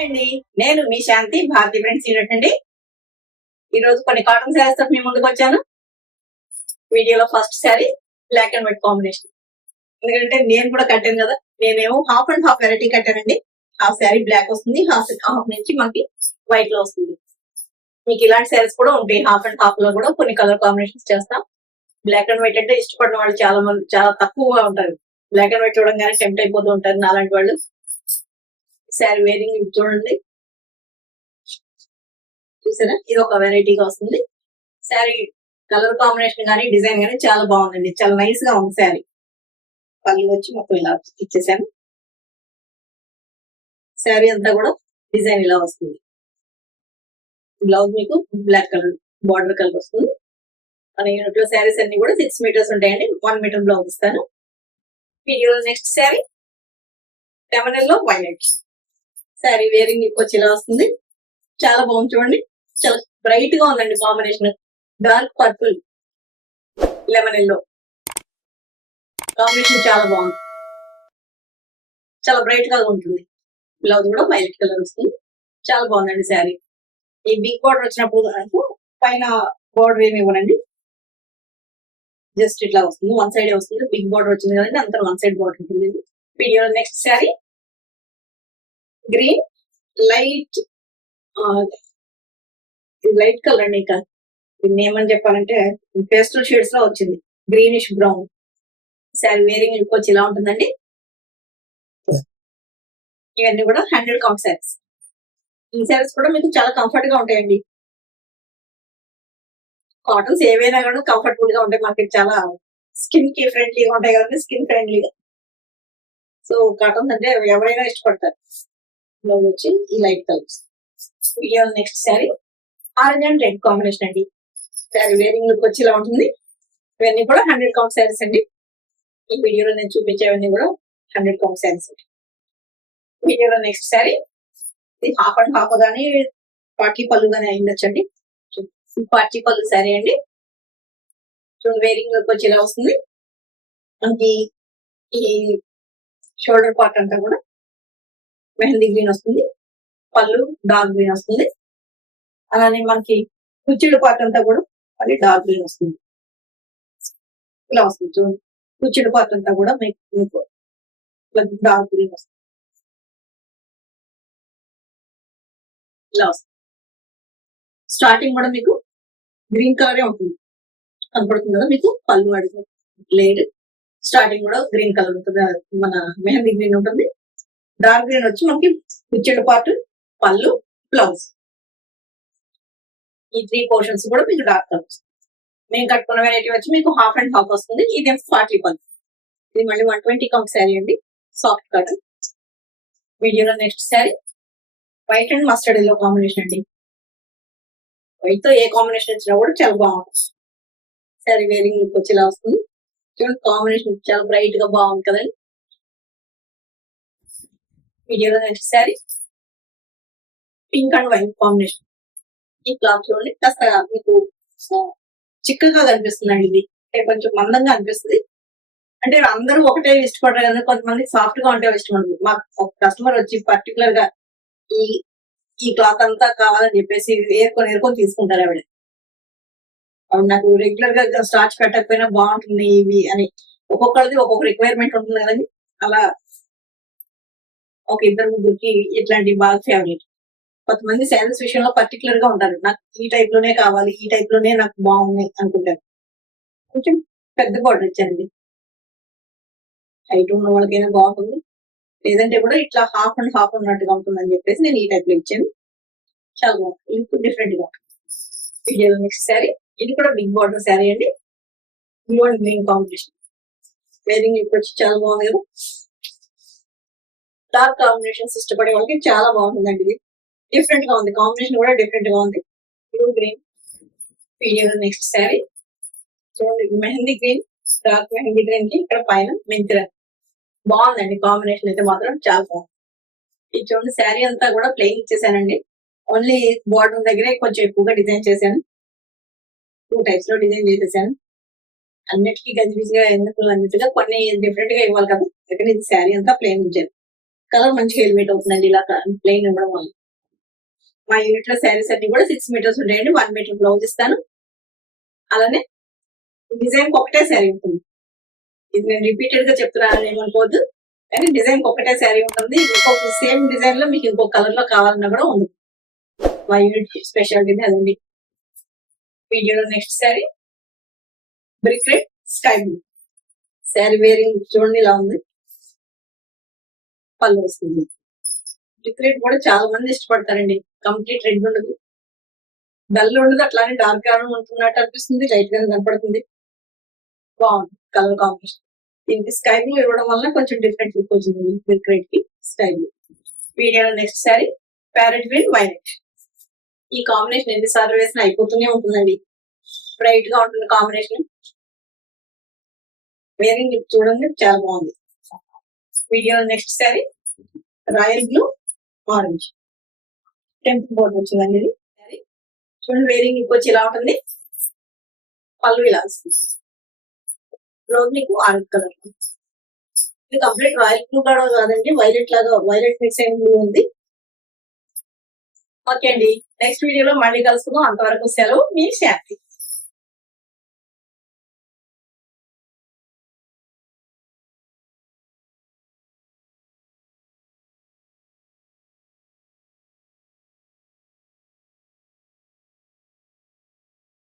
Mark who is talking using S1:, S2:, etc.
S1: Hi అండి. నేను మీ శాంతి భారతి ఫ్రెండ్స్ యూనిట్ అండి. ఈ రోజు కొన్ని కాటన్ శారీస్తో మీ ముందుకు వచ్చాను. వీడియోలో first sari black and white combination ఎందుకంటే నేను కూడా కట్టాను కదా. నేనేమో హాఫ్ అండ్ హాఫ్ వెరైటీ కట్టానండి. హాఫ్ శారీ బ్లాక్ వస్తుంది హాఫ్ హాఫ్ నుంచి మనకి వైట్లో వస్తుంది. మీకు ఇలాంటి శారీస్ కూడా ఉంటాయి. హాఫ్ అండ్ హాఫ్లో కూడా కొన్ని కలర్ కాంబినేషన్స్ చేస్తాం. బ్లాక్ అండ్ వైట్ అంటే ఇష్టపడిన వాళ్ళు చాలా మంది చాలా తక్కువగా ఉంటారు. బ్లాక్ అండ్ వైట్ చూడంగానే టెంప్ట్ అయిపోతూ ఉంటారు నాలాంటి వాళ్ళు. శారీ వేరింగ్ ఇది చూడండి. చూసారా? ఇది ఒక వెరైటీగా వస్తుంది. శారీ కలర్ కాంబినేషన్ కానీ డిజైన్ కానీ చాలా బాగుందండి. చాలా నైస్గా ఉంది శారీ పళ్ళు వచ్చి మొత్తం ఇలా ఇచ్చేసాను. శారీ అంతా కూడా డిజైన్ ఇలా వస్తుంది. బ్లౌజ్ మీకు బ్లాక్ కలర్ బార్డర్ కలర్ వస్తుంది. మన యూనిట్లో శారీస్ అన్ని కూడా సిక్స్ మీటర్స్ ఉంటాయండి. వన్ మీటర్ బ్లౌజ్ ఇస్తాను. Video next sari lemon yellow violets sari wearing వచ్చి ఇలా వస్తుంది. చాలా బాగుంది చూడండి. చాలా బ్రైట్గా ఉందండి combination dark purple lemon yellow combination చాలా బాగుంది. చాలా బ్రైట్గా ఉంటుంది. బ్లౌజ్ కూడా వైలెట్ కలర్ వస్తుంది. చాలా బాగుందండి శారీ. ఈ బిగ్ బార్డర్ వచ్చినప్పుడు నాకు పైన బార్డర్ ఏమి ఇవ్వనండి. జస్ట్ ఇట్లా వస్తుంది. వన్ సైడ్ వస్తుంది. బిగ్ బార్డర్ వచ్చింది కదండి అంతా వన్ సైడ్ బార్డర్ ఉంటుంది. Video next sari. Green light ఇది లైట్ కలర్ అండి ఇంకా. దీన్ని ఏమని చెప్పాలంటే పేస్టల్ షేడ్స్లో వచ్చింది. Greenish brown. Sari wearing look వచ్చి ఇలా ఉంటుందండి. ఇవన్నీ కూడా హ్యాండ్రెడ్ కౌంట్ శారీస్ ఈ శారీస్ కూడా మీకు చాలా కంఫర్ట్గా ఉంటాయండి. కాటన్స్ ఏవైనా కూడా కంఫర్టబుల్గా ఉంటాయి. మనకి చాలా స్కిన్కి ఫ్రెండ్లీగా ఉంటాయి కాబట్టి స్కిన్ ఫ్రెండ్లీగా. సో కాటన్స్ అంటే ఎవరైనా ఇష్టపడతారు. బ్లౌజ్ వచ్చి ఈ light colours video next sari orange and red combination అండి. శారీ వేరింగ్ లుక్ వచ్చి ఇలా ఉంటుంది. ఇవన్నీ కూడా హండ్రెడ్ కౌంట్ శారీస్ అండి. ఈ వీడియోలో నేను చూపించేవన్నీ కూడా హండ్రెడ్ కౌంట్ శారీస్ అండి. వీడియోలో నెక్స్ట్ శారీ ఇది హాఫ్ అండ్ హాఫ్ కానీ పార్టీ పళ్ళు కానీ అయిండొచ్చండి పార్టీ పళ్ళు శారీ అండి. చూడండి వేరింగ్ లుక్ వచ్చి ఇలా వస్తుంది. మనకి ఈ షోల్డర్ పార్ట్ అంతా కూడా మెహందీ గ్రీన్ వస్తుంది. పళ్ళు డార్క్ గ్రీన్ వస్తుంది. అలానే మనకి కుచ్చిడి పార్ట్ అంతా కూడా మళ్ళీ డార్క్ గ్రీన్ వస్తుంది. ఇలా వస్తుంది చూడండి కుచ్చిడి పార్ట్ అంతా కూడా మీకు మీకు డార్క్ గ్రీన్ వస్తుంది. ఇలా వస్తుంది. స్టార్టింగ్ కూడా మీకు గ్రీన్ కలరే ఉంటుంది. కనపడుతుంది కదా మీకు? పళ్ళు అడుగు. లేడ్ స్టార్టింగ్ కూడా గ్రీన్ కలర్ ఉంటుంది. మన మెహందీ గ్రీన్ ఉంటుంది. డార్క్ గ్రీన్ వచ్చి మనకి కుచ్చెడు పార్ట్ పళ్ళు బ్లౌజ్. ఈ త్రీ పోర్షన్స్ కూడా మీకు డార్క్ కలర్ మేము కట్టుకున్న వెరైటీ వచ్చి మీకు హాఫ్ అండ్ హాఫ్ వస్తుంది. ఇది ఫార్టీ పళ్ళు. ఇది మళ్ళీ వన్ ట్వంటీ కౌంట్ శారీ అండి. సాఫ్ట్ కాటన్ వీడియోలో next sari white and mustard yellow combination అండి. వైట్తో ఏ కాంబినేషన్ ఇచ్చినా కూడా చాలా బాగుంటుంది. శారీ వేరింగ్ వచ్చేలా వచ్చి ఇలా వస్తుంది. చూడండి కాంబినేషన్ చాలా బ్రైట్గా బాగుంది కదండి. మీడియాలో next sari pink and white combination. ఈ క్లాత్ చూడండి కాస్త మీకు చిక్కగా కనిపిస్తుందండి ఇది. అంటే కొంచెం మందంగా అనిపిస్తుంది. అంటే అందరూ ఒకటే ఇష్టపడరు కదా కొంతమంది సాఫ్ట్గా ఉంటే ఇష్టపడదు మాకు ఒక కస్టమర్ వచ్చి పర్టికులర్గా ఈ ఈ క్లాత్ అంతా కావాలని చెప్పేసి ఏరుకొని ఏరుకొని తీసుకుంటారు ఆవిడ. ఆవిడ నాకు రెగ్యులర్గా స్టార్చ్ పెట్టకపోయినా బాగుంటుంది ఇవి అని. ఒక్కొక్కరిది ఒక్కొక్క రిక్వైర్మెంట్ ఉంటుంది కదండి. అలా ఒక ఇద్దరు ముగ్గురికి ఇట్లాంటి బాగా ఫేవరెట్ కొంతమంది శారీస్ విషయంలో పర్టికులర్గా ఉంటారు. నాకు ఈ టైప్లోనే కావాలి ఈ టైప్లోనే నాకు బాగుంది అనుకుంటారు. కొంచెం పెద్ద బార్డర్ ఇచ్చానండి హైట్ ఉన్న వాళ్ళకైనా బాగుంటుంది. లేదంటే కూడా ఇట్లా హాఫ్ అండ్ హాఫ్ ఉన్నట్టుగా ఉంటుందని చెప్పేసి నేను ఈ టైప్లో ఇచ్చాను. చాలా బాగుంటుంది లుక్ డిఫరెంట్గా ఉంటుంది. నెక్స్ట్ శారీ ఇది కూడా బిగ్ బార్డర్ శారీ అండి. Blue and green combination wearing ఇప్పుడు వచ్చి చాలా బాగుంది కదా. డార్క్ కాంబినేషన్స్ ఇష్టపడే వాళ్ళకి చాలా బాగుంటుందండి. ఇది డిఫరెంట్గా ఉంది. కాంబినేషన్ కూడా డిఫరెంట్గా ఉంది. Blue green video next sari చూడండి మెహందీ గ్రీన్ డార్క్ మెహందీ గ్రీన్కి ఇక్కడ పైన మెంతిర. బాగుందండి కాంబినేషన్ అయితే మాత్రం చాలా బాగుంది. ఇది చూడండి శారీ అంతా కూడా ప్లెయిన్ ఇచ్చేసానండి. ఓన్లీ బార్డర్ దగ్గరే కొంచెం ఎక్కువగా డిజైన్ చేశాను. టూ టైప్స్లో డిజైన్ చేసేసాను. అన్నిటికీ గజిబిజిగా ఎందుకు అన్నట్టుగా కొన్ని డిఫరెంట్గా ఇవ్వాలి కదా. ఇక్కడ ఇది శారీ అంతా ప్లెయిన్ ఉంచాను. కలర్ మంచి హెల్మెట్ అవుతుందండి. ఇలా ప్లెయిన్ ఇవ్వడం వల్ల. మా యూనిట్లో శారీస్ అన్ని కూడా సిక్స్ మీటర్స్ ఉంటాయండి. వన్ మీటర్ బ్లౌజ్ ఇస్తాను. అలానే డిజైన్ ఒకటే శారీ ఉంటుంది. ఇది నేను రిపీటెడ్గా చెప్తున్నాను ఏమనుకోవద్దు కానీ డిజైన్ ఒకటే శారీ ఉంటుంది. ఇంకొక సేమ్ డిజైన్లో మీకు ఇంకొక కలర్లో కావాలన్నా కూడా ఉంది మా యూనిట్ స్పెషాలిటీ అదండి వీడియోలో next sari. Brick red sky blue. Sari wearing చూడండి ఇలా ఉంది. పళ్ళు వస్తుంది బ్రిక్ కూడా చాలా మంది ఇష్టపడతారండి. కంప్లీట్ రెడ్ ఉండదు. డల్ ఉండదు అట్లానే డార్క్గా ఉంటున్నట్టు అనిపిస్తుంది లైట్గా కనపడుతుంది. బాగుంది కలర్ కాంబినేషన్ దీనికి స్కై బ్లూ ఇవ్వడం వల్ల కొంచెం డిఫరెంట్ లుక్ వచ్చింది బ్రిక్కి స్కై బ్లూ వీడియోలో next sari parrot green violet ఈ కాంబినేషన్ ఎన్నిసార్లు వేసినా అయిపోతూనే ఉంటుందండి. బ్రైట్గా ఉంటుంది కాంబినేషన్ వేరింగ్ చూడండి చాలా బాగుంది. Video next sari royal blue orange. Temple border వచ్చిందండి ఇది. శారీ చూడండి వేరింగ్ లుక్ వచ్చి ఇలా ఉంటుంది. పళ్ళు ఇలా వస్తుంది. బ్లౌజ్ మీకు ఆరెంజ్ కలర్. ఇది కంప్లీట్ రాయల్ బ్లూ కూడా కాదండి. వైలెట్ లాగా వైలెట్ మిక్స్ అయిన బ్లూ ఉంది. ఓకే అండి. నెక్స్ట్ వీడియోలో మళ్ళీ కలుసుకుందాం. అంతవరకు సెలవు. మీ శాంతి.